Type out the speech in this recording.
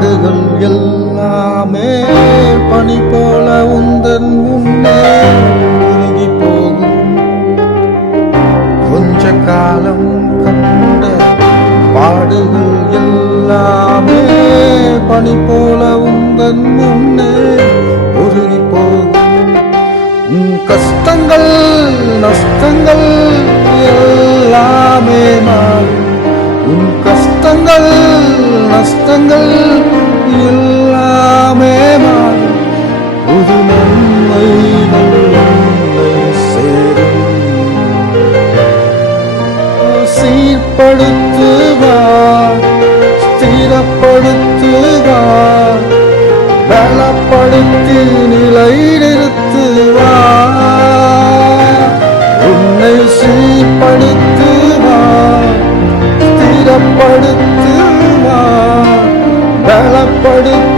பாடுகள் எல்லாமே பனி போல உந்தன் முன்னே உருகி போகும். கொஞ்ச காலம் கண்ட பாடுகள் எல்லாமே பனி போல உந்தன் முன்னே உருகி போகும். உன் கஷ்டங்கள் நஷ்டங்கள் எல்லாமே மாறும். உன் கஷ்டங்கள் நஷ்டங்கள் எல்லாமே மாறும். புது நன்மைகள் உன்னை சேரும். சீர்படுத்துவார், ஸ்திரப்படுத்துவார், பலப்படுத்தி நிலை நிறுத்துவார். உன்னை சீர்படுத்துவார், ஸ்திரப்படுத்துவார், பலப்படுத்தி